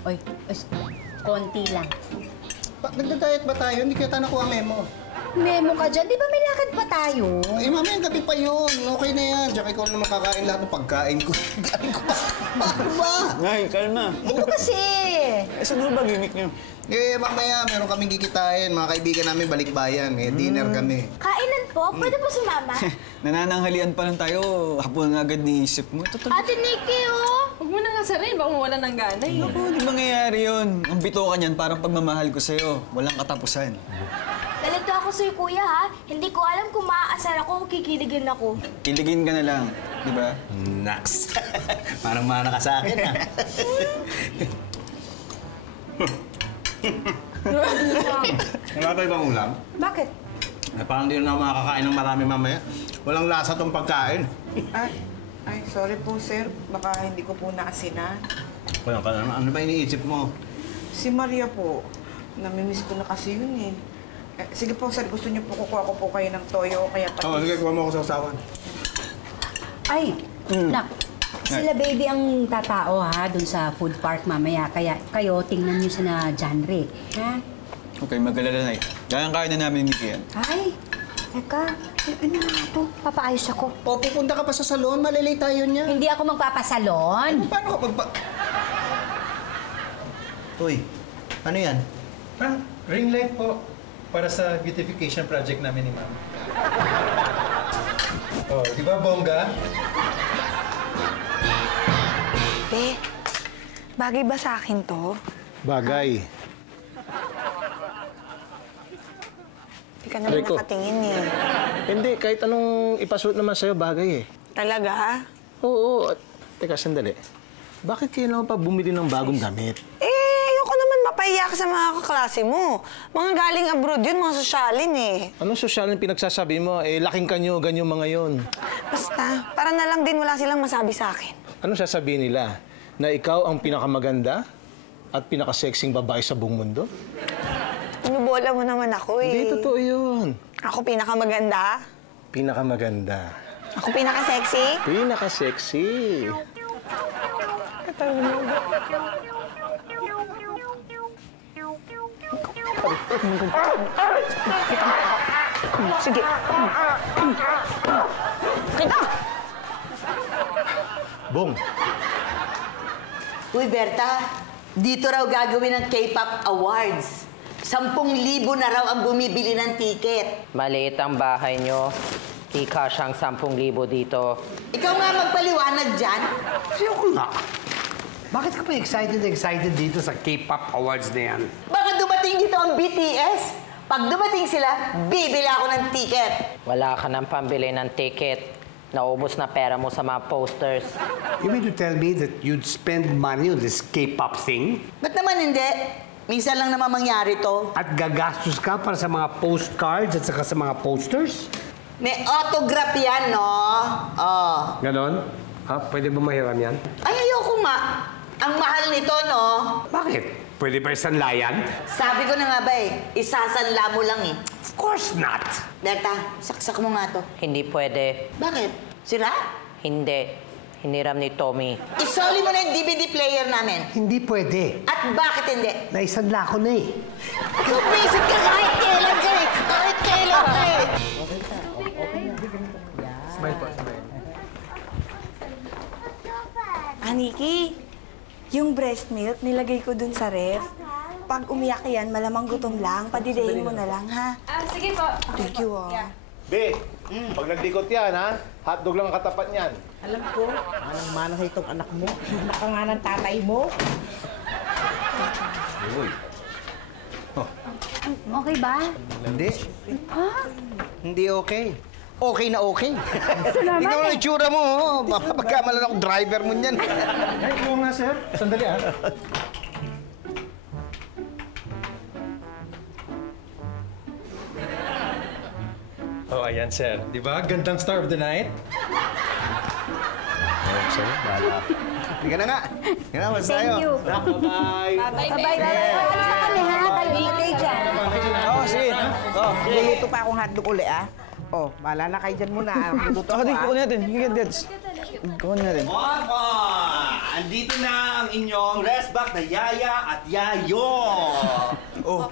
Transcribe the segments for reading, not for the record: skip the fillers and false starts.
Oy, konti lang. Nagda-diet ba tayo? Hindi kita nakuha memo. Memo ka dyan. Di ba may lakad pa tayo? Eh, mamaya gabi pa yun. Okay na yan. Tsaka ikaw naman kakain lahat ng pagkain ko. Galing ko pa. Paano ba? Ngay, kalma. Ito kasi. Siguro ba gimmick niyo? Eh, mamaya meron kaming kikitain. Mga kaibigan namin balikbayan. Eh, dinner kami. Kainan po? Pwede po sumama? Nanananghalian pa lang tayo. Hapon na agad niisip mo. Ate Nikki, oh! Huwag mo na nga sarin, baka mawala ng gana eh. Naku, di mangyayari yun. Ang bito ka niyan, parang pagmamahal ko sa'yo. Walang katapusan. Nalito ako sa'yo, kuya, ha? Hindi ko alam kung maaasar ako o kikiligin ako. Kiligin ka na lang, di ba? Naks. Parang mana ka sa akin, ha? Wala tayo bang ulam? Bakit? Eh, parang di na ako makakain ng marami mamaya. Walang lasa tong pagkain. Ay, sorry po, sir. Baka hindi ko po naasinan. Kaya ka naman, ano ba iniisip mo? Si Maria po, namimiss ko na kasi yun eh. Sige po, sir. Gusto niyo po kukuha ko po kayo ng toyo o kaya patis. Oo, sige, kuha mo ako sa usawan. Ay, nak. Sila baby ang tatao ha, dun sa food park mamaya. Kaya kayo, tingnan niyo sa na genre. Ha? Okay, mag-alala na eh. Kayang-kaya na namin ni Kian. Ay, teka. Ano nga ito? Papaayos ako. O, pupunta ka pa sa salon, malilay tayo niya. Hindi ako magpapasalon. Paano ka magpa... Uy, ano yan? Ring light po para sa beautification project namin ni Ma'am. Oh, di ba bongga? Be, bagay ba sa akin to? Bagay. Hindi ka naman nakatingin eh. Hindi, kahit anong ipasuot naman sa'yo, bagay eh. Talaga? Oo. Teka, sandali. Bakit kailangan pa bumili ng bagong damit? Ayoko naman mapahiya ka sa mga kaklase mo. Mga galing abroad yun, mga sosyalin eh. Anong sosyal yung pinagsasabi mo? Eh, laking kanyo, ganyo mga yon. Basta, para na lang din wala silang masabi sa akin. Anong sasabihin nila? Na ikaw ang pinakamaganda at pinakasexing babae sa buong mundo? Inubola mo naman ako eh. Hindi, totoo yun. Ako pinakamaganda? Pinakamaganda. Ako pinaka-sexy? Pinaka-sexy. Sige. Kita! Bong. Uy, Berta, dito raw gagawin ng K-pop Awards. 10,000 na raw ang bumibili ng ticket. Maliit ang bahay nyo. Ika siyang 10,000 dito. Ikaw nga magpaliwanag dyan. Ayoko nga. Bakit ka pa excited dito sa K-pop Awards na yan? Baka dumating dito ang BTS. Pag dumating sila, bibili ako ng ticket. Wala ka nang pambili ng ticket. Naubos na pera mo sa mga posters. You mean to tell me that you'd spend money on this K-pop thing? Ba't naman hindi? Minsan lang naman mangyari to. At gagastos ka para sa mga postcards at saka sa mga posters? May autograph yan, no? Oh. Ganon? Ha? Pwede ba mahiram yan? Ay, ayoko nga. Ang mahal nito, no? Bakit? Pwede ba isanlayan? Sabi ko na nga ba eh, isasanla mo lang eh. Of course not! Berta, saksak mo nga to. Hindi pwede. Bakit? Sira? Hindi. Hiniram ni Tommy. Isoli mo na yung DVD player namin. Hindi pwede. At bakit hindi? Naisanla ko na eh. Kumisit ka kahit kailan ka eh. Kahit kailan ka eh. Smile po, smile. Nikki, yung breast milk nilagay ko dun sa ref. Pag umiyak yan, malamang gutom lang. Padidayin mo na lang, ha? Sige po. Thank you, Be, pag naglikot yan, ha? Hotdog lang ang katapat niyan. Alam ko, manang-manang sa itong anak mo. Anak ka nga ng tatay mo. Uy. Okay ba? Hindi. Ha? Hindi okay. Okay na okay. Ikaw ang itsura mo, oh. Mapapagkamalan ako driver mo niyan. Ay, oo nga, sir. Sandali, ah. Oh, ayan, sir. Di ba? Gandang star of the night. Sa'yo, bahala. Hindi ka na nga. Hindi ka na, mas tayo. Thank you. Bye-bye. Bye-bye. Alis na kami, ha? Kayo dyan. Oo, sige. Oo. Luluto pa akong hotdog uli, ah. Oh, bahala na kayo dyan muna. Luluto Ako ako, din, ah. kukunin natin. Higit, Gets. Kukunin natin. One. andito na ang inyong rest back na Yaya at Yayo. Oh,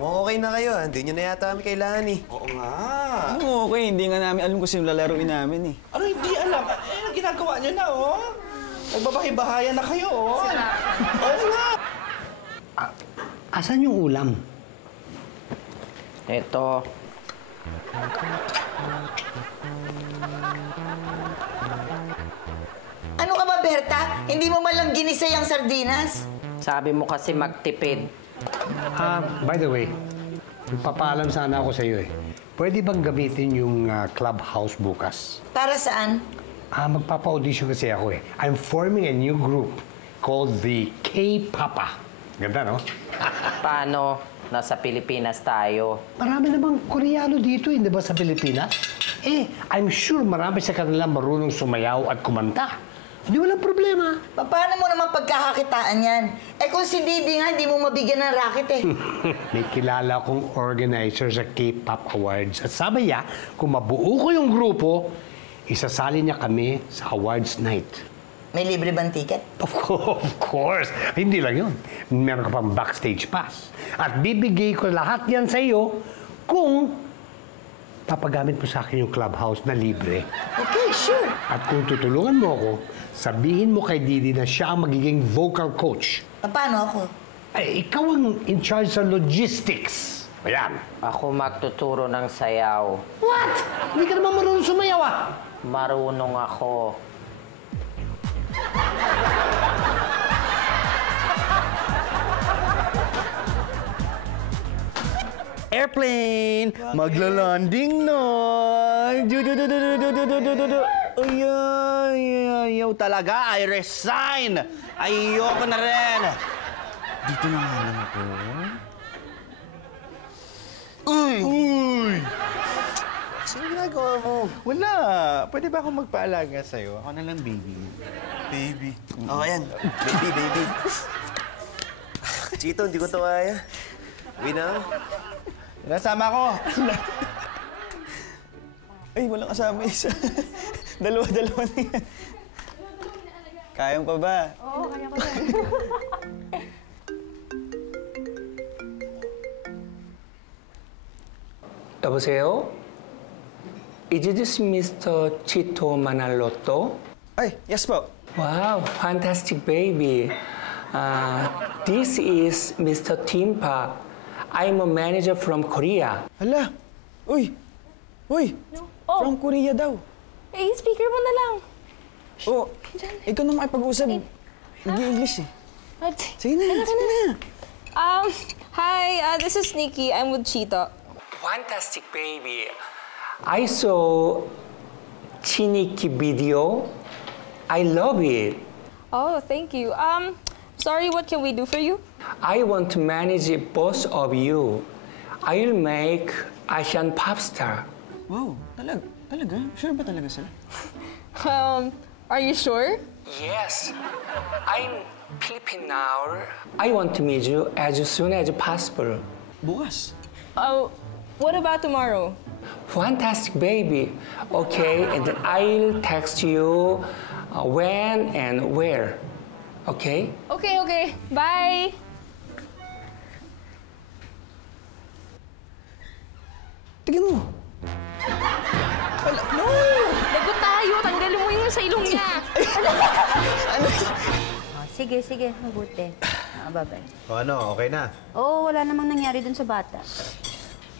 okay na kayo. Hindi nyo na yata kami kailangan eh. Oo nga. Okay, hindi nga namin alam kung sino lalaroin namin eh. Ano hindi alam? Ginagawa nyo na, oh. Nagbabahay-bahayan na kayo, oh. Oo nga. Asan yung ulam? Ito. Ano ka ba, Berta? Hindi mo man lang ginisay ang sardinas? Sabi mo kasi magtipid. By the way, papaalam sana ako sa iyo eh. Pwede bang gamitin yung clubhouse bukas? Para saan? Magpapa-audition kasi ako eh. I'm forming a new group called the K-Papa. Ganda, no? Paano? Nasa Pilipinas tayo. Marami namang Koreano dito, hindi ba sa Pilipinas? I'm sure marami sa kanila marunong sumayaw at kumanta. Hindi walang problema. Paano mo naman pagkakakitaan yan? Kung si Didi nga, hindi mo mabigyan ng racket eh. May kilala kong organizer sa K-Pop Awards. At sabi niya, kung mabuo ko yung grupo, isasali niya kami sa awards night. May libre bang ticket? Of course. Hindi lang yun. Meron ka pang backstage pass. At bibigay ko lahat yan sa iyo kung papagamit mo sa akin yung clubhouse na libre. Okay, sure. At kung tutulungan mo ako, sabihin mo kay Didi na siya ang magiging vocal coach. Paano ako? Ikaw ang in charge sa logistics. Ayan. Ako magtuturo ng sayaw. What? Hindi ka naman marunong sumayaw ah. Marunong ako. Airplane! Magla-landing na! Ayaw talaga, I resign! Ayoko na rin! Dito na nga lang ako. Uy! Sino ginagawa mo? Wala. Pwede ba akong magpaalaga sa'yo? Ako na lang, baby. Baby. Oh, ayan. Baby. Chito, hindi ko to kaya. Uwi na ako. Nasama ko. Ay, walang kasama isa. Dalawa na yan. Kaya mo pa ba? Oo, kaya ko yan. 여보세요? Is this Mr. Chito Manaloto? Ay, yes po. Wow, fantastic baby. This is Mr. Tim Park. I'm a manager from Korea. Hala! Uy! From Korea daw. Speaker mo na lang. Oh, ikaw na makipag-usap. Nag-i-English eh. What? Sige na. Hi, this is Nikki. I'm with Chito. Fantastic baby. I saw Chiniki video. I love it. Oh, thank you. Sorry, what can we do for you? I want to manage both of you. I will make Asian pop star. Wow, talaga? Sure ba talaga sila? Are you sure? Yes. I'm Philippine now. I want to meet you as soon as possible. Bukas. What about tomorrow? Fantastic, baby. Okay, and then I'll text you when and where. Okay? Okay. Bye! Tignan mo. No! Lagot tayo! Tanggalin mo yung sa ilong niya! Sige. Mabuti. Bye-bye. O ano, okay na? Oo, wala namang nangyari dun sa bata.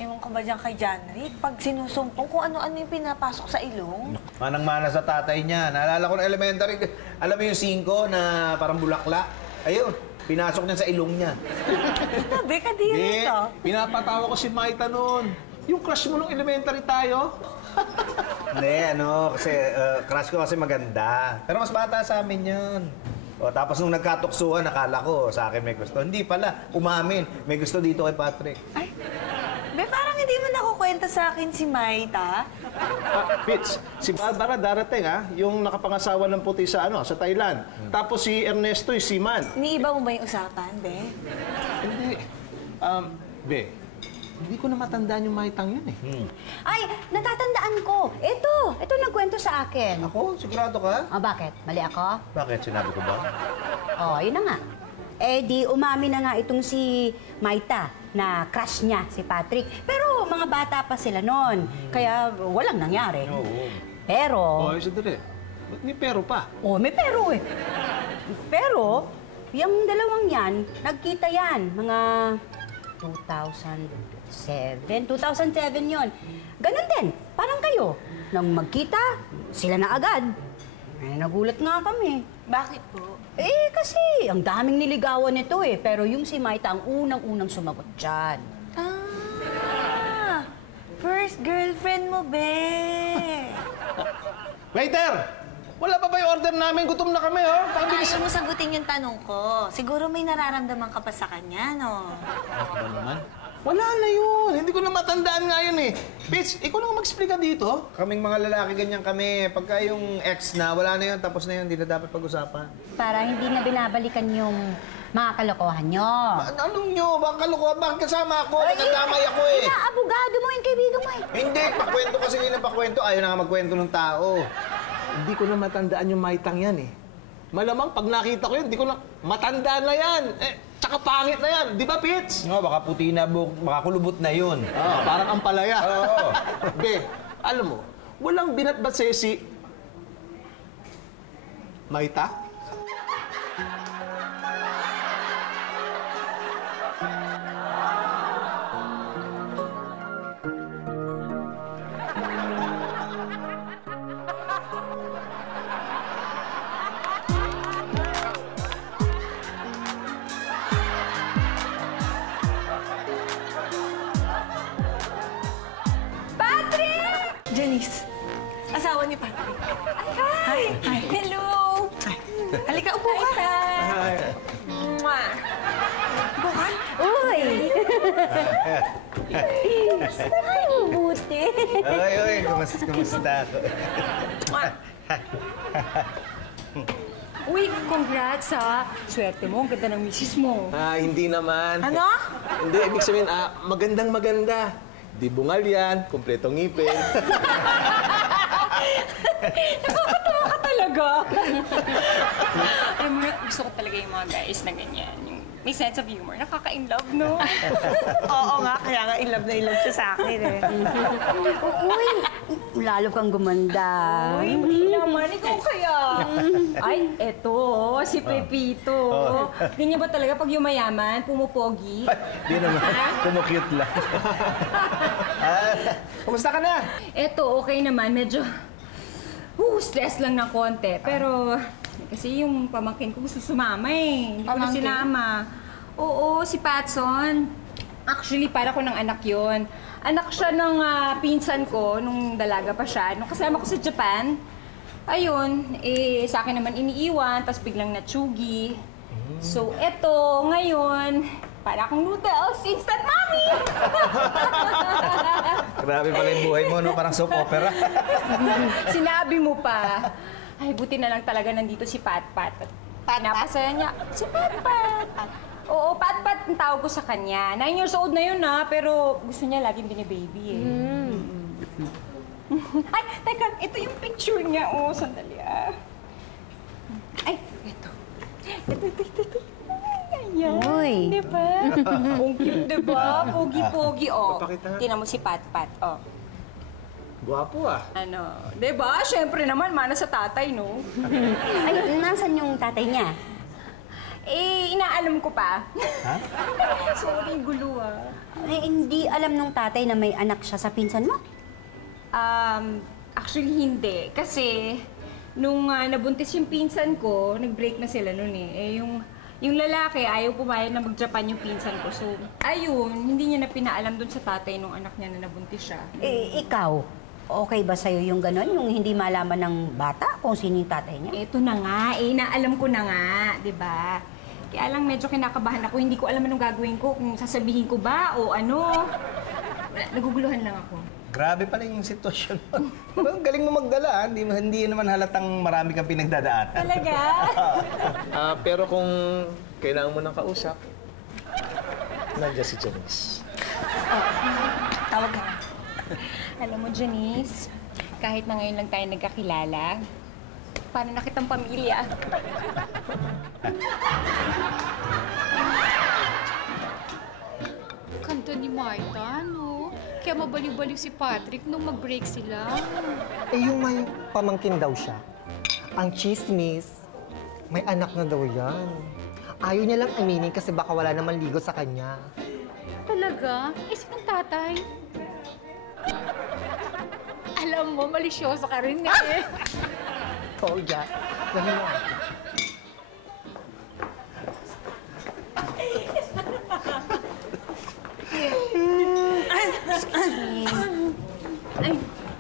Ewan ko ba dyan kay Janrick? Pag sinusumpong kung ano-ano yung pinapasok sa ilong. Manang-mana sa tatay niya. Naalala ko na elementary. Alam mo yung 5 na parang bulaklak? Ayun, pinasok niya sa ilong niya. Sabi ka din ito. Pinapatawa ko si Maita noon. Yung crush mo nung elementary tayo. Hindi, kasi crush ko kasi maganda. Pero mas bata sa amin yun. O, tapos nung nagkatuksuhan, nakala ko sa akin may gusto. Hindi pala, umamin. May gusto dito kay Patrick. Ay, parang hindi mo nakukwenta sa akin si Maita. Fitz, si Barbara darating yung nakapangasawa ng puti sa Thailand. Tapos si Ernesto yung seaman. Iniiba mo ba yung usapan, Be? Hindi. Be, Hindi ko na matandaan yung Maitang yun eh. Ay, natatandaan ko. Ito nagkwento sa akin. Ako? Sigurado ka? Bakit? Mali ako? Bakit? Sinabi ko ba? Yun na nga. Di umami na nga itong si Maita na crush niya, si Patrick. Pero mga bata pa sila noon, kaya walang nangyari. Pero... Sandali. Ba't may pero pa? May pero eh. Pero, yung dalawang yan, nagkita yan, mga 2007 yon. Ganon din, parang kayo. Nang magkita, sila na agad. Nagulat nga kami. Bakit po? Kasi ang daming niligawan nito eh. Pero yung si Maita ang unang-unang sumagot dyan. First girlfriend mo, be. Waiter! Wala pa ba yung order namin? Gutom na kami, oh. Ayaw mo sagutin yung tanong ko. Siguro may nararamdaman ka pa sa kanya, no? Ano naman? Wala na yun. Hindi ko na matandaan nga yun eh. Bitch, ikaw lang mag-explica dito. Kaming mga lalaki, ganyan kami. Pagka yung ex na, wala na yun, tapos na yun, hindi na dapat pag-usapan. Para hindi na binabalikan yung mga kalokohan nyo. Anong nyo? Baka kalokohan? Bakit kasama ako? Nagdamay ako eh. Abogado mo yung kaibigan mo eh. Hindi, pakwento kasi hindi na pakwento. Ayaw na nga magkwento ng tao. Hindi ko na matandaan yung Maitang yan eh. Malamang pag nakita ko yun, hindi ko na matandaan na yan. Tsaka pangit na yan. Di ba, Pits? Baka puti na, baka kulubot na yun. Parang ampalaya. Oo. Be, alam mo, walang binatbat sa'yo si... Maita? Janice, asawa ni Patrick. Hi! Hello! Halika, upo ka. Hi! Upo ka? Uy! Ay, mabuti. Oy, kumusta ako? Uy, congrats ha. Swerte mo, ang ganda ng misis mo. Hindi naman. Ano? Hindi, ibig sabihin, magandang-maganda. Di bungal yan, kumpletong ngipin. Nakakatawa ka talaga. Alam mo, gusto ko talaga yung mga guys na ganyan. Yung may sense of humor. Nakaka-in-love, no? Oo nga, kaya nga in love na in love siya sa akin eh. Uy, lalo kang gumanda. Uy, hindi naman. Ikaw kaya. Ay, eto, si Pepito. Ganyan ba talaga pag yung mayaman, pumupogi? Di naman, kumukute lang. Kumusta ka na? Eto, okay naman. Medyo stress lang ng konti. Pero kasi yung pamangkin ko gusto sumama eh. Hindi ko na sinama. Oo, si Patson. Actually, para ko ng anak yon. Anak siya ng pinsan ko nung dalaga pa siya. Nung kasama ko sa Japan, ayun, sa akin naman iniiwan, tapos biglang natsugi. So, eto, ngayon, para akong noodles, instant mommy! Grabe pala yung buhay mo, no? Parang soap opera. Sinabi mo pa. Ay, buti na lang talaga nandito si Patpat. Napasaya niya. Si Patpat. Oo, Patpat ang tawag ko sa kanya. 9 years old na yun pero gusto niya laging binibaby eh. Ay, teka, ito yung picture niya. Sandali Ay, ito. Ito. Ayan. Uy. Diba? Ang cute, diba? Pogi-pogi, Tingnan mo si Patpat, Guwapo Diba? Siyempre naman, mana sa tatay, no? Ay, nasan yung tatay niya? Inaalam ko pa. Ha? Sorry, gulo Hindi alam nung tatay na may anak siya sa pinsan mo? Actually, hindi. Kasi, nung nabuntis yung pinsan ko, nag-break na sila nun eh. Yung lalaki, ayaw pumayag na mag-Japan yung pinsan ko. So, ayun, hindi niya na pinaalam dun sa tatay nung anak niya na nabuntis siya. Ikaw? Okay ba sa'yo yung gano'n? Yung hindi malaman ng bata kung sino yung tatay niya? Ito na nga, naalam ko na nga, di ba? Kaya lang medyo kinakabahan ako, hindi ko alam anong gagawin ko, kung sasabihin ko ba o ano. Naguguluhan lang ako. Grabe pala yung sitwasyon mo. Ang galing mo magdala, hindi naman halatang marami kang pinagdadaan. Talaga? Pero kung kailangan mo ng kausap, nandiyan si Janice. Tawag ka. Alam mo, Janice, kahit na ngayon lang tayo nagkakilala, paano na kitang pamilya? Kanta ni Marta, no? Kaya mabaliw-baliw si Patrick nung mag-break sila. Eh, yung may pamangkin daw siya. Ang chismis, may anak na daw yan. Ayaw niya lang aminin kasi baka wala naman ligo sa kanya. Talaga? Eh, sinong tatay? Alam mo, malisyoso ka rin eh. Told ya. Ganun lang.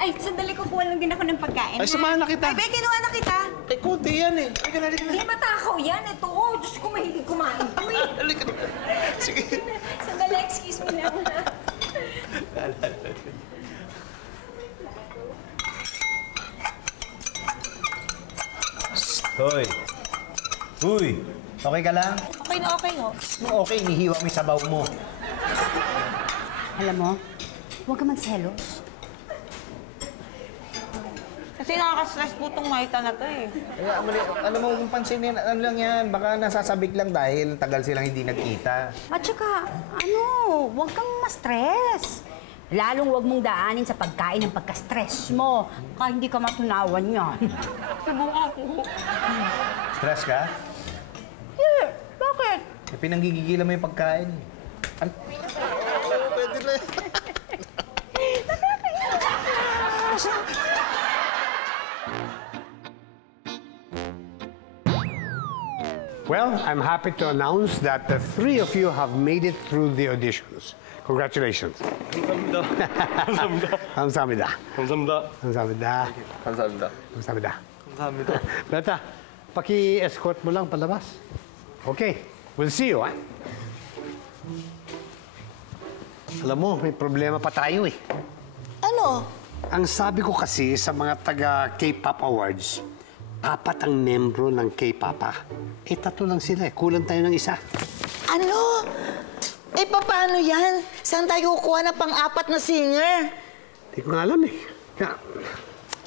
Ay, sandali, kukuha lang din ako ng pagkain. Ay, samahan na kita. Ay, Be, kinuha na kita. Eh, kunti yan eh. Halika na, halika na. Hindi matakaw yan. Ito, oh, Diyos ko, mahilig kumain ko eh. Halika na. Sige. Sandali, excuse me lang. Hoy. Uy, okay ka lang? Okay na okay, ho. Okay, inihiwa mo yung sabaw mo. Alam mo, huwag ka magselos. Kasi nakaka-stress po itong Maita na to eh. Kaya, alam mo, kung pansinin, ano lang yan, baka nasasabik lang dahil tagal silang hindi nagkita. At saka, huwag kang ma-stress. Lalong huwag mong daanin sa pagkain ng pagka-stress mo. Baka hindi ka matunawan yan. Subukan ko. Stress ka? Yeah, bakit? Eh, pinanggigigilan mo yung pagkain. Pwede na yan. Well, I'm happy to announce that the three of you have made it through the auditions. Congratulations. 감사합니다. 감사합니다. 감사합니다. 감사합니다. 감사합니다. 감사합니다. 감사합니다. 감사합니다. Beta, paki-escort mo lang palabas. Okay, we'll see you, ha? Alam mo, may problema pa tayo, eh. Ano? Ang sabi ko kasi sa mga taga K-pop Awards, 4 ang membro ng K-papa. Eh, 3 lang sila, eh. Kulang tayo ng isa. Ano? Eh, paano yan? Saan tayo kukuha na pang-4 na singer? Hindi ko nga alam, eh.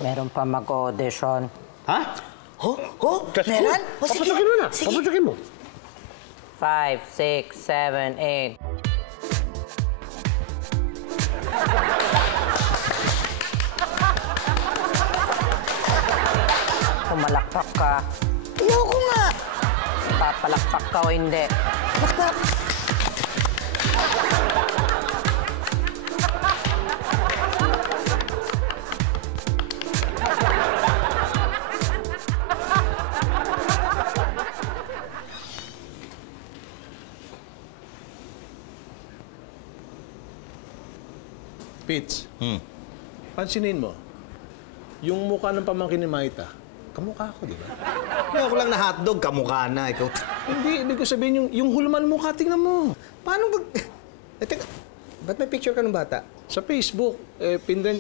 Meron pa mag-audition. Ha? Meron? O, sige. Papasukin mo na. Sige. Papasukin mo. 5, 6, 7, 8. Pumalakpak ka. Ayoko nga. Papalakpak ka o hindi. Basta... Pits, pansinin mo, yung mukha ng pamangkin ni Maita, kamukha ako, di ba? Kaya ako lang na hotdog, kamukha na. Ikaw. Hindi, ibig ko sabihin yung huluman mukha, tingnan mo. Paano ba... Eh, teka, ba't may picture ka ng bata? Sa Facebook, pinrend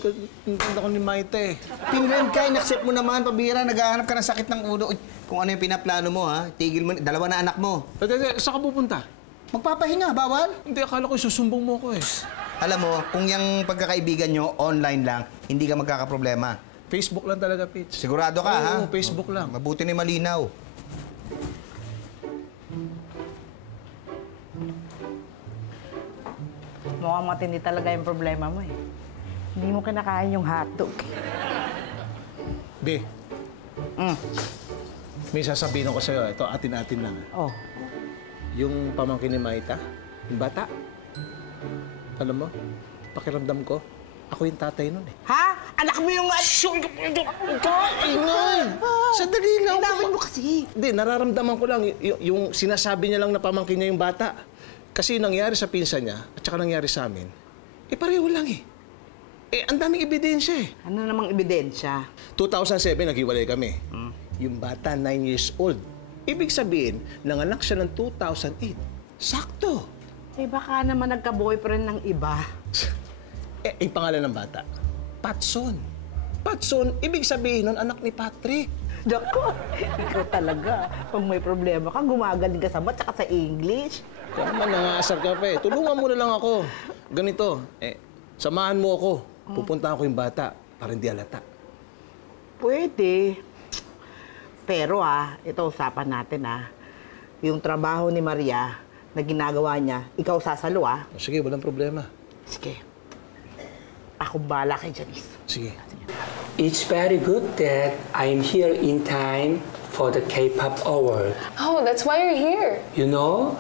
ako ni Maita eh. Pinrend ka, in-accept mo naman, pabira, naghahanap ka ng sakit ng ulo. Uy, kung ano yung pinaplano mo, ha? Tigil mo, 2 na anak mo. Saan ka pupunta? Magpapahinga, bawal? Hindi, akala ko susumbong mo ko eh. Alam mo, kung yung pagkakaibigan nyo, online lang, hindi ka magkakaproblema. Facebook lang talaga, Pits. Sigurado ka, ha? Oo, Facebook lang. Mabuti na malinaw. Mukhang matindi talaga yung problema mo eh. Hindi mo kinakain yung hotdog. Be, may sasabihin ako sa'yo. Ito, atin-atin lang. Oh. Yung pamangkin ni Maita, yung bata, alam mo, pakiramdam ko, ako yung tatay nun eh. Ha? Anak mo yung... Ingay! Sandali lang. Inamin mo kasi. Hindi, nararamdaman ko lang yung sinasabi niya lang na pamangkin niya yung bata. Kasi nangyari sa pinsan niya at saka nangyari sa amin, pareho lang eh. Ang daming ebidensya eh. Ano namang ebidensya? 2007, naghiwalay kami. Yung bata, 9 years old. Ibig sabihin, nanganak siya ng 2008. Sakto. Baka naman nagka-boyfriend ng iba. Yung pangalan ng bata, Patson. Patson, ibig sabihin nun, anak ni Patrick. Dako, ikaw talaga. Pag may problema ka, gumagaling ka sa math tsaka sa English. Kaya naman, nangasar ka pa eh. Tulungan mo na lang ako. Ganito, Samahan mo ako. Pupuntahan ko yung bata para hindi alata. Pwede. Pero ito usapan natin yung trabaho ni Maria na ginagawa niya, ikaw sasalo Sige, walang problema. Sige. Ako bala kay Janice. Sige. It's very good that I'm here in time for the K-pop award. Oh, that's why you're here. You know,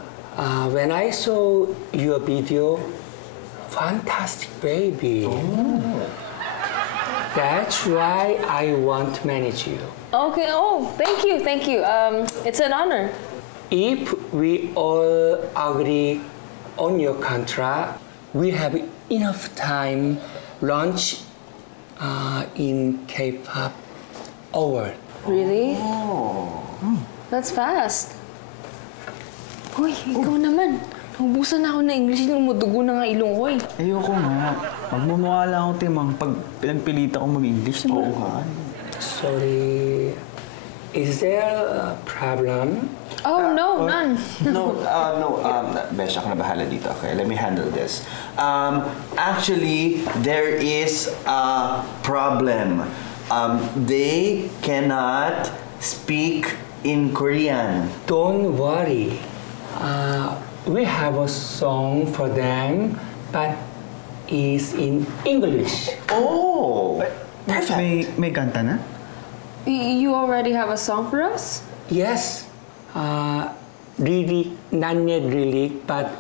when I saw your video, fantastic baby. That's why I want to manage you. Okay, oh, thank you. It's an honor. If we all agree on your contract, we have enough time launch in K-pop award. Really? That's fast. Hoy, ikaw naman. Naubusan na ako na English, lumudugo na nga ilong ko Ayoko nga. Magmumukha lang ako, Timang, pag pinagpilita ko mag-English. Oo nga. Sorry. Is there a problem? Oh, no, none. No. Besh, ako na bahala dito. Okay, let me handle this. Actually, there is a problem. They cannot speak in Korean. Don't worry. We have a song for them, but it's in English. Oh, perfect. May kanta na? You already have a song for us? Yes. Really, not yet really, but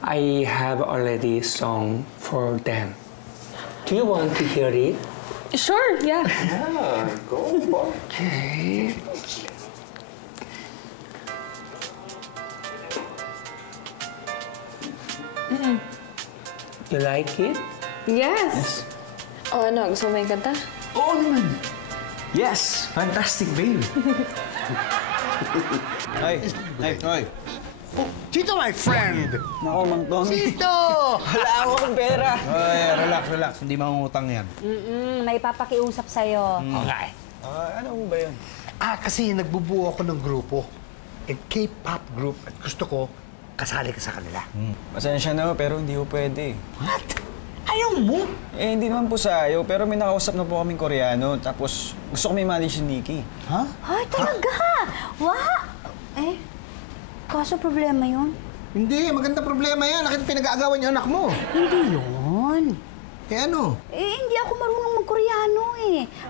I have already song for them. Do you want to hear it? Sure, yeah. Yeah, go for it. Okay. You like it? Yes. Oh, ano? Gusto mo yung kanta? Oo naman. Yes, fantastic, babe. Ay. Oh, Chito, my friend! Nako, Mang Tommy. Chito! Wala akong pera. Ay, relax. Hindi mangungutang yan. May papakiusap sa'yo. Okay. Ano ba yun? Kasi nagbubuo ako ng grupo. K-pop group. At gusto ko, kasali ka sa kanila. Pasensya na, pero hindi ko pwede. What? Ayaw mo? Hindi naman po sa ayaw, pero may nakausap na po kaming Koreano. Tapos gusto ko may manage si Nikki. Ha? Ay, talaga? Kaso problema yun? Hindi, maganda problema yan. Nakita pinag-aagawan yung anak mo. Hindi yun. Ano? Hindi ako marunong mag-Koreano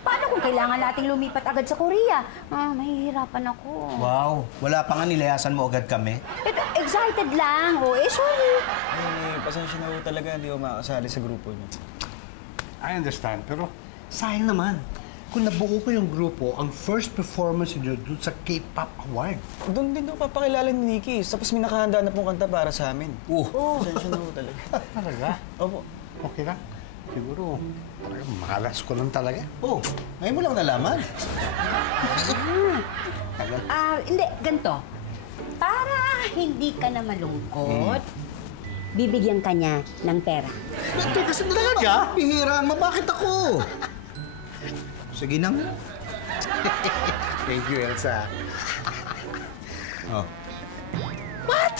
Paano kung kailangan nating lumipat agad sa Korea? Mahihirapan ako. Wow, wala pa nga nilayasan mo agad kami. Excited lang. Sorry. Pasensya na po talaga, hindi ako makakasali sa grupo niyo. I understand, pero sayang naman. Kung nabuo ko yung grupo, ang first performance niyo doon sa K-pop award. Doon din ako papakilala ni Nikki. Tapos may nakahanda na pong kanta para sa amin. Pasensya na po talaga. Talaga? Opo. Okay lang. Siguro, makalas ko lang talaga. Ngayon mo lang nalaman. Hindi, ganito. Para hindi ka na malungkot, bibigyan ka niya ng pera. Kasi talaga? Bihiraan mo, bakit ako? Sige na nga. Thank you, Elsa. What?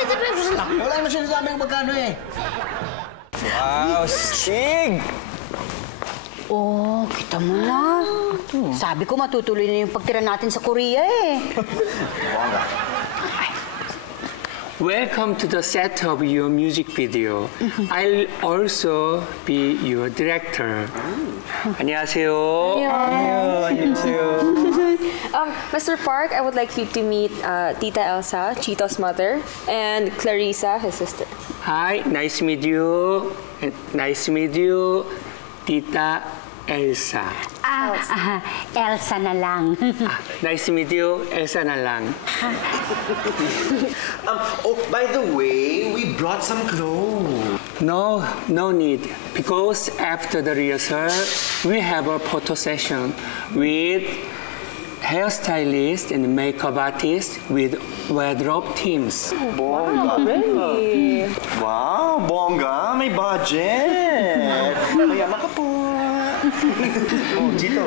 20 pesos lang? Wala naman sinasabi kung magkano Wow, Sig! Kita mo na. Sabi ko matutuloy na yung pagtira natin sa Korea Welcome to the set of your music video. I'll also be your director. 안녕하세요. 안녕하세요. Mr. Park, I would like you to meet Tita Elsa, Chito's mother, and Clarissa, his sister. Hi, nice to meet you. Nice to meet you, Tita Elsa. Elsa na lang. Nice to meet you, Elsa na lang. By the way, we brought some clothes. No need. Because after the rehearsal, we have a photo session with hairstylist and makeup artist with wardrobe teams. Bongga. Really? Wow, bongga. May budget. Mayaman ka po. Chito,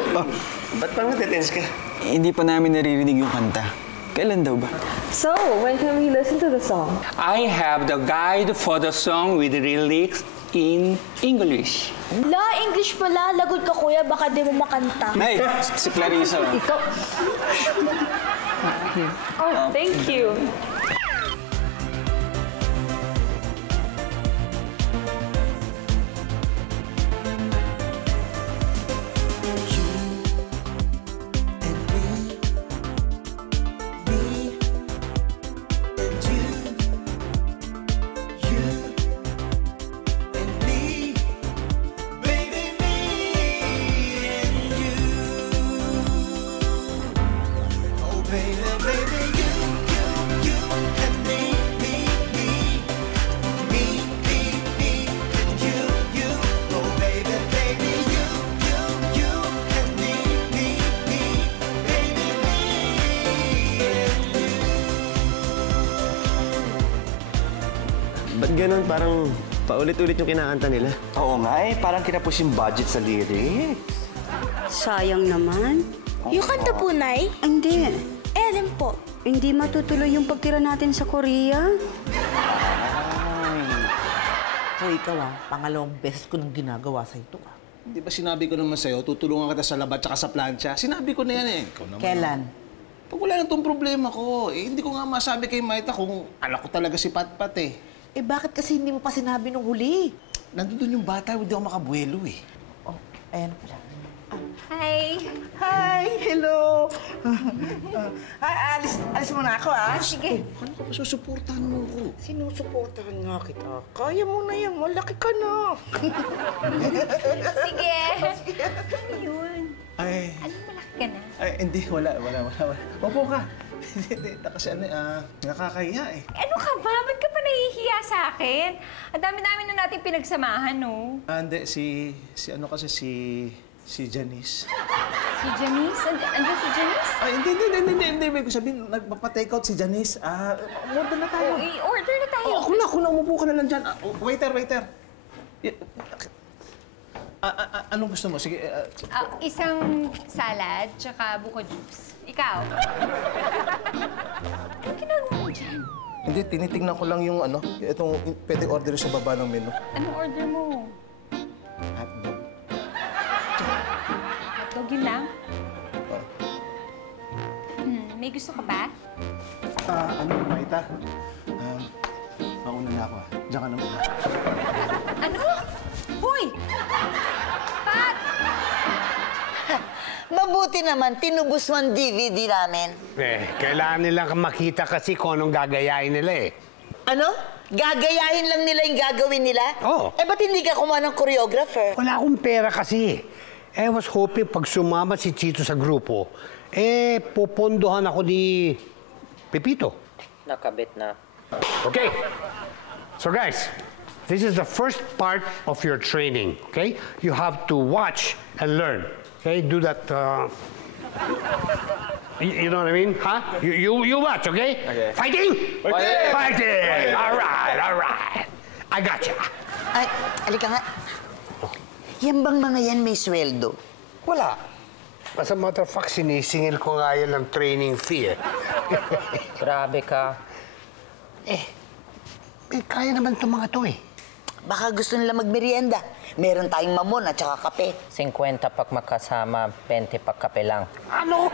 ba't parang natitense ka? Hindi pa namin naririnig yung kanta. Kailan daw ba? So, when can we listen to the song? I have the guide for the song with lyrics in English. La, English pala. Lagot ka, kuya. Baka di mo makanta. Nay, si Clarissa. Ikaw. Oh, thank you. Ba't ganun? Parang paulit-ulit yung kinakanta nila. Oo nga eh, parang kinapos yung budget sa lyrics. Sayang naman. Yung kanta po, Nay? Hindi. Ellen po. Hindi matutuloy yung pagtira natin sa Korea. Hoy, ikaw pangalawang beses ko nang ginagawa sa ito Di ba sinabi ko naman sa'yo, tutulungan kita sa labat tsaka sa plancha? Sinabi ko na yan eh. Ikaw naman. Kailan? Pag wala na itong problema ko, hindi ko nga masabi kay Maita kung anak ko talaga si Patpat eh. Eh bakit kasi hindi mo pa sinabi nung huli? Nandun yung bata, hindi ako makabuelo eh. Oh, ayan pala. Hi! Hi! Hello! Hi, alis muna ako, Sige. Ano ka ba susuportahan mo ko? Sinusuportahan nga kita. Kaya mo na yan, malaki ka na. Sige. Ayun. Ay, Ano, malaki ka na? ay, hindi, wala. Opo ka. Kasi nakakahiya eh. Ano ka ba? Ba't ka pa nahihiya sa akin? Ang dami-dami na natin pinagsamahan, no? Hindi, si Janice. Si Janice? Andiyan si Janice? Ay, hindi. May sabihin, nagpapa-take out si Janice. Order na tayo. Oo, i-order na tayo. Ako na, umupo ka na lang dyan. Waiter. Anong gusto mo? Sige. Isang salad, tsaka buko juice. Ikaw? Anong ginagawa mo dyan? Hindi, tinitingnan ko lang yung itong pwede order sa baba ng menu. Anong order mo? Hotdog. Hotdog yun lang? May gusto ka ba? Maita? Mauna na ako Diyan ka na muna. Ano? Hoy! Pat! Mabuti naman, tinubos mo ang DVD namin. Kailangan nilang makita kasi kung anong gagayain nila eh. Ano? Gagayahin lang nila yung gagawin nila? Oo. Eh, ba't hindi ka kumuha ng choreographer? Wala akong pera kasi. I was hoping pag sumama si Chito sa grupo, pupondohan ako ni Pepito. Nakabit na. Okay. So guys, this is the first part of your training, okay? You have to watch and learn, okay? Do that, you know what I mean? Huh? You watch, okay? Okay. Fighting! Fighting! All right. I gotcha. Ay, alika nga. Yan bang mga yan may sweldo? Wala. As a matter of fact, sinisingil ko nga yan ng training fee, Grabe ka. kaya naman itong mga to eh. Baka gusto nila magmerienda. Meron tayong mamon at saka kape. 50 pag magkasama, 20 pag kape lang. Ano?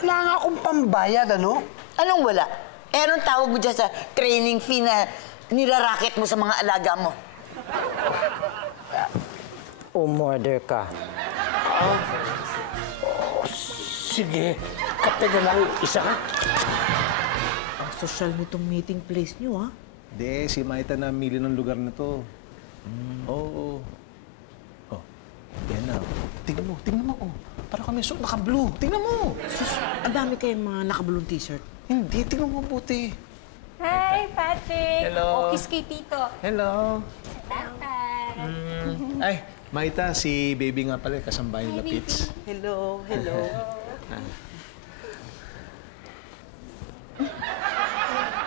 Wala nga akong pambayad, ano? Anong wala? Anong tawag mo dyan sa training fee na niraraket mo sa mga alaga mo? Umorder ka. Sige. Kape na lang. Isa ka. Ang social nitong meeting place nyo, ha? Hindi, si Maita na mili ng lugar na to. Oo. Oh, yan na. Tingnan mo. Para kami naka-blue. Tingnan mo. Sus, ang dami kayong mga naka-blue t-shirt. Hindi, tingnan mo mabuti. Hi, Patrick! Hello. Kiss kay Tito. Hello. Tatay. Ay, Maita, si baby nga pala, kasambahay nila Pits. Hello.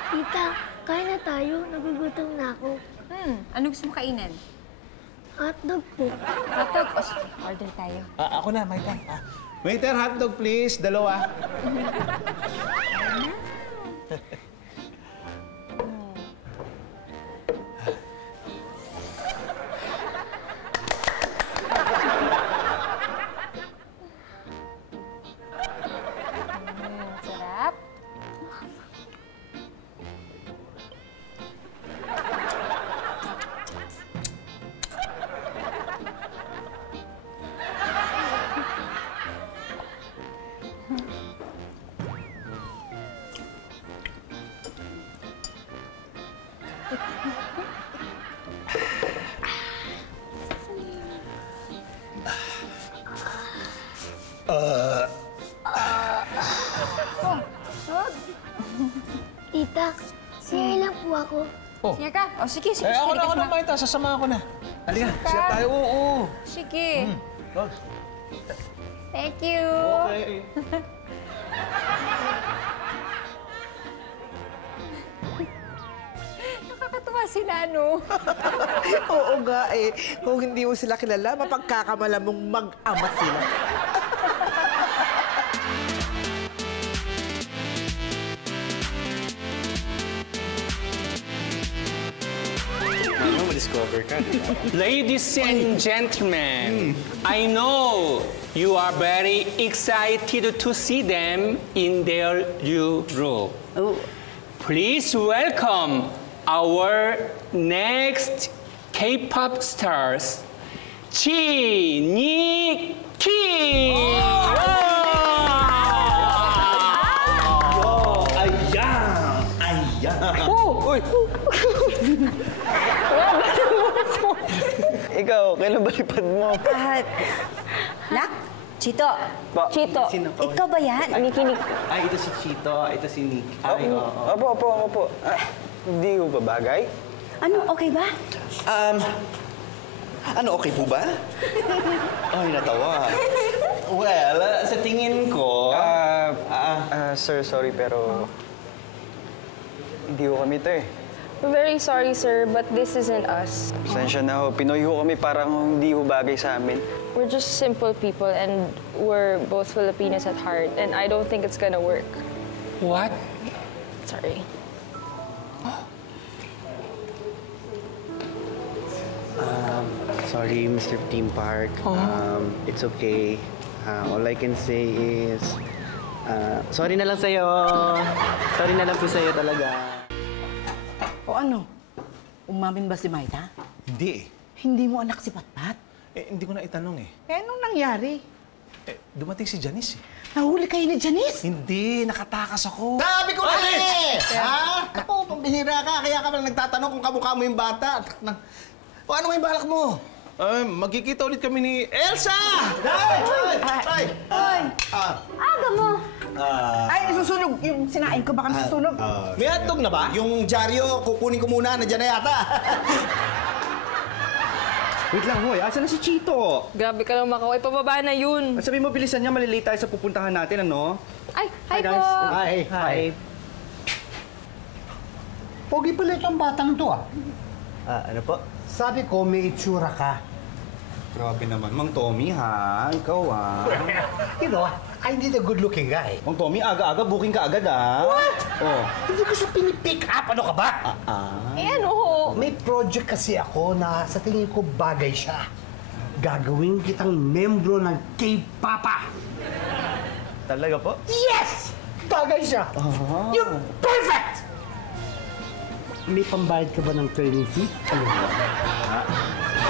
Tita, kain na tayo. Nagugutom na ako. Ano gusto mo kainin? Hotdog po. Hotdog? O sige, order tayo. Ako na, Maita. Waiter, hotdog please. 2. Tita, share lang po ako. Oh. Sige ka. O, sige. Ako na, Maita. Sasama ako na. Halika, share tayo. Oo. Sige. Thank you. Okay. Nakakatuwa sila, no? Oo nga eh. Kung hindi mo sila kilala, mapagkakamala mong mag-ama sila. Discover ka, di ba? Ladies and gentlemen, I know you are very excited to see them in their new role. Please welcome our next K-pop stars, Chi Ni-ki! Ikaw, kailan ba lipad mo? Nak, Chito. Chito. Ikaw ba yan? Nikinig. Ay, ito si Chito. Ito si Nick. Ay, Opo. Hindi ko ba bagay? Ano, okay ba? Ano, okay po ba? Ay, natawa. Well, sa tingin ko... Sir, sorry pero... Hindi ko kami ito eh. We're very sorry, sir, but this isn't us. Pasensya na ho. Pinoy ho kami parang hindi ho bagay sa amin. We're just simple people and we're both Filipinos at heart and I don't think it's gonna work. What? Sorry. Sorry, Mr. Team Park. It's okay. All I can say is... sorry na lang sa'yo. Sorry na lang po sa'yo talaga. O ano? Umamin ba si Maita? Hindi eh. Hindi mo anak si Patpat? Hindi ko na itanong eh. Anong nangyari? Dumating si Janice eh. Nahuli kayo ni Janice? Hindi, nakatakas ako. Sabi ko na eh! Ha? Ako, pambihira ka. Kaya ka lang nagtatanong kung kamukha mo yung bata. O ano yung balak mo? Magkikita ulit kami ni Elsa! Hoy! Aga mo! Ay, susunog. Yung sinain ko, baka nasusunog. May hotdog na ba? Yung dyaryo, kukunin ko muna. Nandiyan na yata. Wait lang, hoy. Asa na si Chito? Grabe ka lang, Macau. Ay, pababa na yun. Sabi mo, bilisan niya. Malilate tayo sa pupuntahan natin, ano? Ay, hi po! Hi. Pogi pala itong batang to ah. Ano po? Sabi ko, may itsura ka. Grabe naman. Mang Tommy, ha? Ikaw, ha? You know, I need a good-looking guy. Mang Tommy, aga-aga, booking ka agad, ha? What? Oh. Hindi ko siya pinipick up. Ano ka ba? Eh, ano ho? May project kasi ako na sa tingin ko bagay siya. Gagawin kitang membro ng K-Papa. Talaga po? Yes! Bagay siya. You're perfect! May pambayad ka ba ng training fee?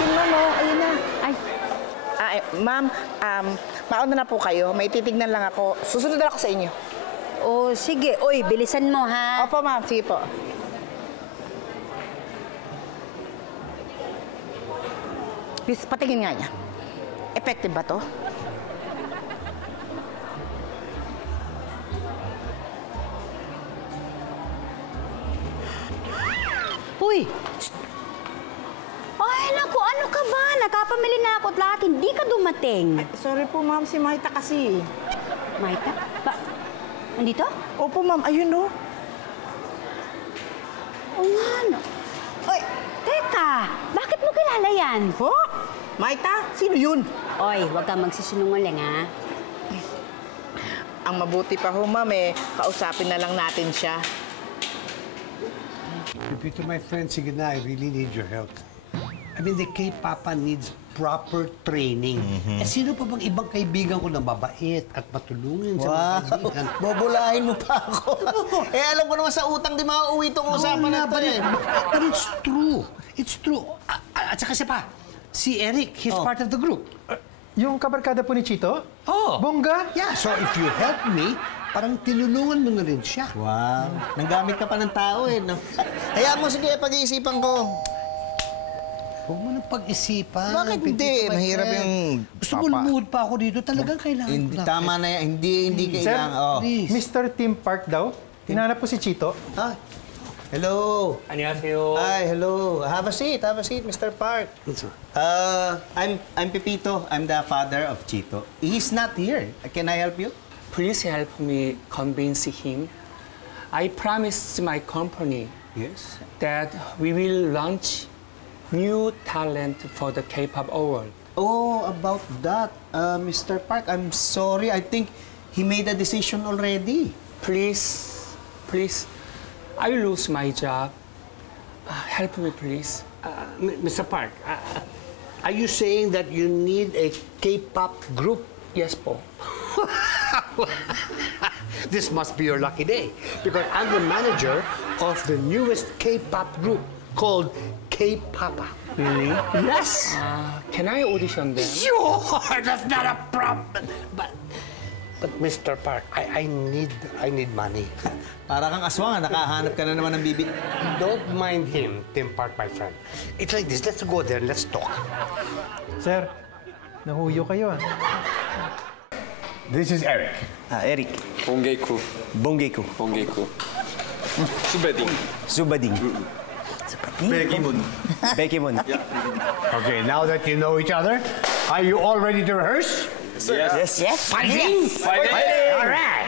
Yung ma'am, ayun na. Ay, ma'am, mauna na po kayo. May titignan lang ako. Susunod na ako sa inyo. Oh, sige. Oy, bilisan mo, ha? Opo, ma'am. Sige po. Please, patingin nga niya. Effective ba to? Uy! Ay, naku, ano ka ba? Nakapamili na ako at lahat. Hindi ka dumating. Sorry po, ma'am. Si Maita kasi. Maita? Nandito? Opo, ma'am. Ayun, no. Oo nga, no. Oy, teka. Bakit mo kilala yan? Oh? Maita? Sino yun? Oy, huwag kang magsisinungaling, ha? Ang mabuti pa ho, ma'am, kausapin na lang natin siya. Pipito, my friend, sige na, I really need your help. I mean, the K-Papa needs proper training. Eh, sino pa bang ibang kaibigan ko na mabait at matulungin sa mga kaibigan? Bobolahin mo pa ako. Alam ko naman sa utang di makauwi itong usapan na ito eh. But it's true. It's true. At saka siya pa, si Eric, he's part of the group. Yung kabarkada po ni Chito? Oh. Bongga? Yeah, so if you help me, parang tinulungan mo na rin siya. Wow. Nanggamit ka pa ng tao eh, no? Hayaan mo, sige, pag-iisipan ko. Huwag mo nang pag-isipan. Bakit hindi? Mahirap yung... Gusto mo lumuhod pa ako dito. Talagang kailangan Hindi, ko na. tama na yan. Hindi Sir, kailangan. Oh. Mr. Tim Park daw. Hinanap po si Chito. Ah, hello. 안녕하세요. Hi, hello. Have a seat, Mr. Park. I'm Pepito. I'm the father of Chito. He's not here. Can I help you? Please help me convince him. I promised my company Yes. that we will launch new talent for the K-pop award. Oh, about that, Mr. Park, I'm sorry. I think he made a decision already. Please, I lose my job. Help me, please. Mr. Park, are you saying that you need a K-pop group? Yes, po. This must be your lucky day because I'm the manager of the newest K-pop group called K-Papa. Really? Yes. Can I audition them? Sure, that's not a problem. But Mr. Park, I need money. Para kang aswang, nakahanap ka na naman ng bibi. Don't mind him, Tim Park, my friend. It's like this. Let's go there and let's talk. Sir, nahuyo kayo ah. This is Eric. Eric. 봉게이쿠. Bonggeko. 봉게이쿠. 수베딩. Subading. 백이문. Bekimon. Okay, now that you know each other, are you all ready to rehearse? Yes. Yes. Fighting? Yes. Fighting! All right.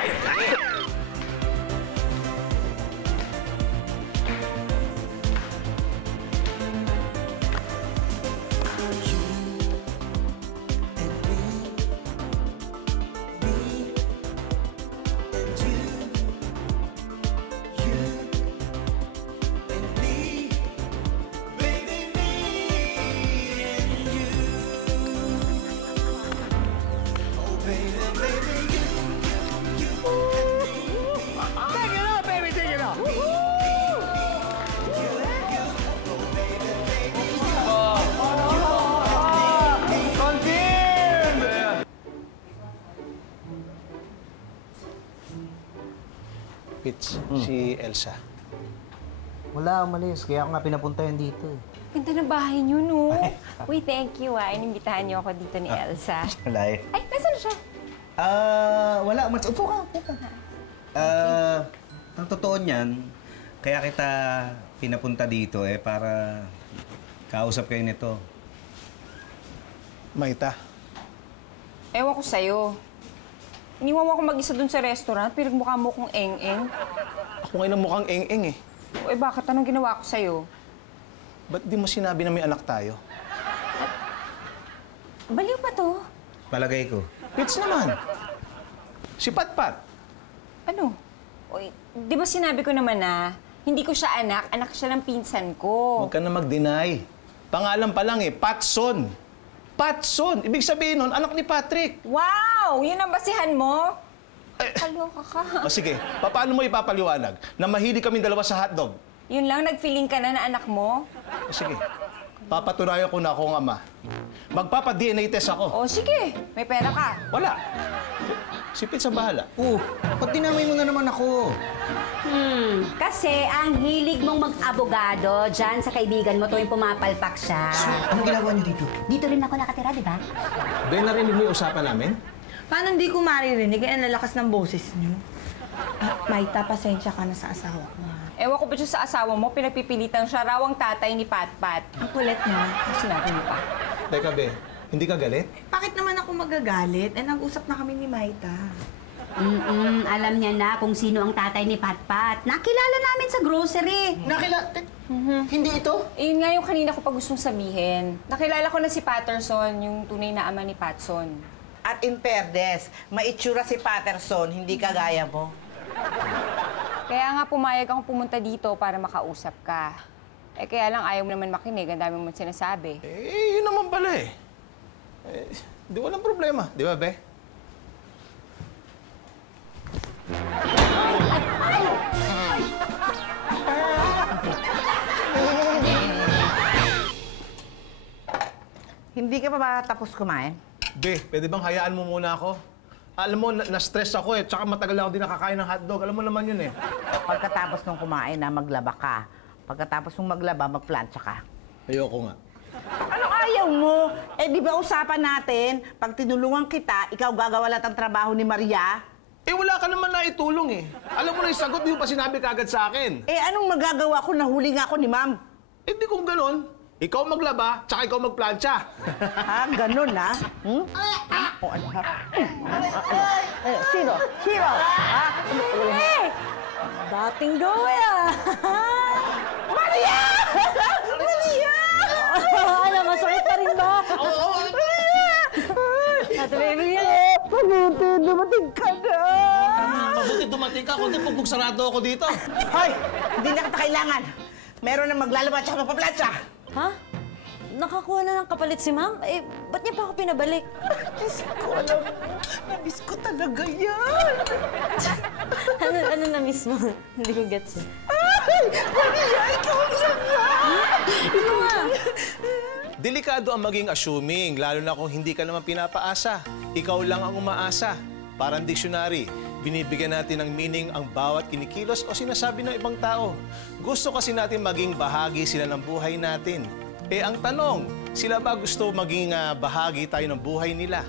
Pits, si Elsa. Wala, umalis. Kaya ako nga pinapunta yan dito. Ganda ng bahay niyo, no? Uy, thank you, Inimbitahan niyo ako dito ni Elsa. Wala eh. Ay, nasaan siya? Wala. Upo ka. Ang totoo niyan, kaya kita pinapunta dito para kausap kayo nito. Maita. Ewan ko sa'yo. Iniwan mo ako mag-isa dun sa restaurant, pinagmukha mo kong eng-eng. Ako ngayon ang mukhang eng-eng eh. Eh, bakit? Anong ginawa ko sa'yo? Ba't di mo sinabi na may anak tayo? Baliw ba to? Palagay ko. Pits naman. Si Patpat. Ano? Uy, di ba sinabi ko naman na hindi ko siya anak siya ng pinsan ko. Huwag ka na mag-deny. Pangalan pa lang eh, Patson. Patson! Ibig sabihin nun, anak ni Patrick. Wow! Yun ang basihan mo? Kaloka ka. O sige, paano mo ipapaliwanag na mahilig kaming dalawa sa hotdog? Yun lang, nag-feeling ka na anak mo? O sige, papatunayan ko na akong ama. Magpapa-DNA test ako. O sige, may pera ka. Wala. Si Pits ang bahala. Ba't dinamay mo na naman ako? Kasi ang hilig mong mag-abogado dyan sa kaibigan mo tuwing pumapalpak siya. Anong ginagawa niyo dito? Dito rin ako nakatira, di ba? Ben, narinig mo yung usapan namin? Paano hindi ko maririnig? Kaya nalakas ng boses niyo. Maita, pasensya ka na sa asawa ko. Ewan ko ba siya sa asawa mo, pinagpipilitan siya raw ang tatay ni Patpat. Ang kulit niya. Sinabi niyo pa. Teka, Be, hindi ka galit? Bakit naman ako magagalit? Nag-usap na kami ni Maita. Alam niya na kung sino ang tatay ni Patpat. Nakilala namin sa grocery. Hindi ito? Yun nga yung kanina ko pa gustong sabihin. Nakilala ko na si Patterson, yung tunay na ama ni Patson. At in fairness, maitsura si Patterson, hindi kagaya mo. Kaya nga pumayag akong pumunta dito para makausap ka. Eh kaya lang ayaw mo naman makinig, ang dami mo sinasabi. Eh, yun naman pala eh. Di walang problema, di ba, Be? Hindi ka pa ba tapos kumain? Be, pwede bang hayaan mo muna ako? Alam mo, na-stress ako eh. Tsaka matagal ako din nakakain ng hotdog. Alam mo naman yun eh. Pagkatapos nung kumain na, maglaba ka. Pagkatapos nung maglaba, magplancha ka. Ayoko nga. Ano ayaw mo? Eh, di ba usapan natin, pag tinulungan kita, ikaw gagawa lahat ng trabaho ni Maria? Eh, wala ka naman na itulong eh. Alam mo na yung sagot, di mo pa sinabi kagad sa akin. Eh, anong magagawa ko? Nahuli nga ako ni Ma'am. Eh, di kung ganon. Ikaw maglaba, tsaka ikaw magplancha. Ha? Ganon, ha? Hmm? O, ano, ha? Sino? Sino? Ha? Eh! Dating gawin Maria! Maria! Ano, masakit pa rin ba? Oo. Ate Baby, Mabuti, dumating ka na! Mabuti dumating ka, kundi pupugsarado ako dito. Hoy! Hindi na kita kailangan. Meron na maglalaba at saka magpaplancha. Ha? Nakakuha na ng kapalit si Ma'am? Eh, ba't niya pa ako pinabalik? Diyos ko, alam mo. Na-miss ko talaga yan. Ano na-miss mo? Hindi ko gets eh. Ay! Maria, ikaw lang nga! Ano nga? Delikado ang maging assuming, lalo na kung hindi ka naman pinapaasa. Ikaw lang ang umaasa. Parang dictionary, binibigyan natin ng meaning ang bawat kinikilos o sinasabi ng ibang tao. Gusto kasi natin maging bahagi sila ng buhay natin. Eh ang tanong, sila ba gusto maging bahagi tayo ng buhay nila?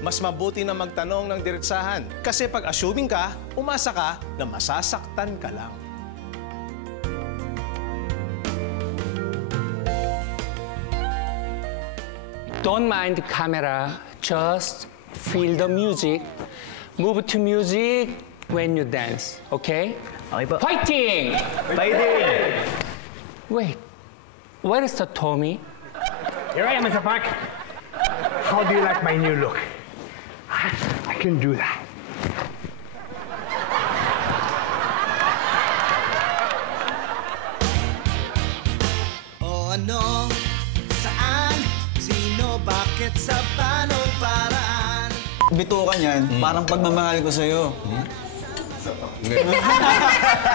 Mas mabuti na magtanong ng diretsahan. Kasi pag assuming ka, umasa ka na masasaktan ka lang. Don't mind the camera, just feel the music. Move to music when you dance, okay? Okay po. Fighting! Fighting! Wait, where is the Tommy? Here I am, Mr. Park. How do you like my new look? I can do that. O ano, saan, sino, bakit, sa paano, paraan? Bitukan yan, parang pagmamahal ko sa'yo.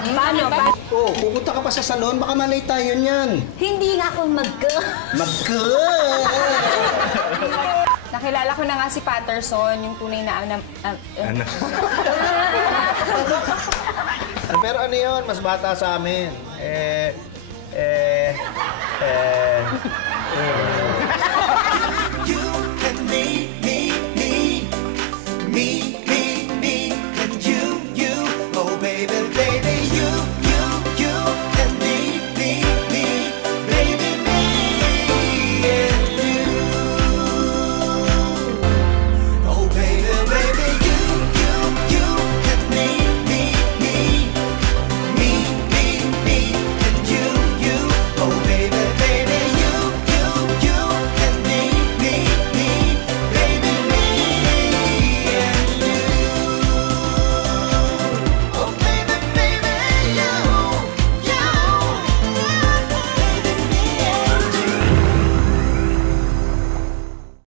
Paano ba? Oh, pupunta ka pa sa salon, baka malay tayo niyan. Hindi nga ako Nakilala ko na nga si Patterson, yung tunay na Ano? Pero ano yun, mas bata sa amin.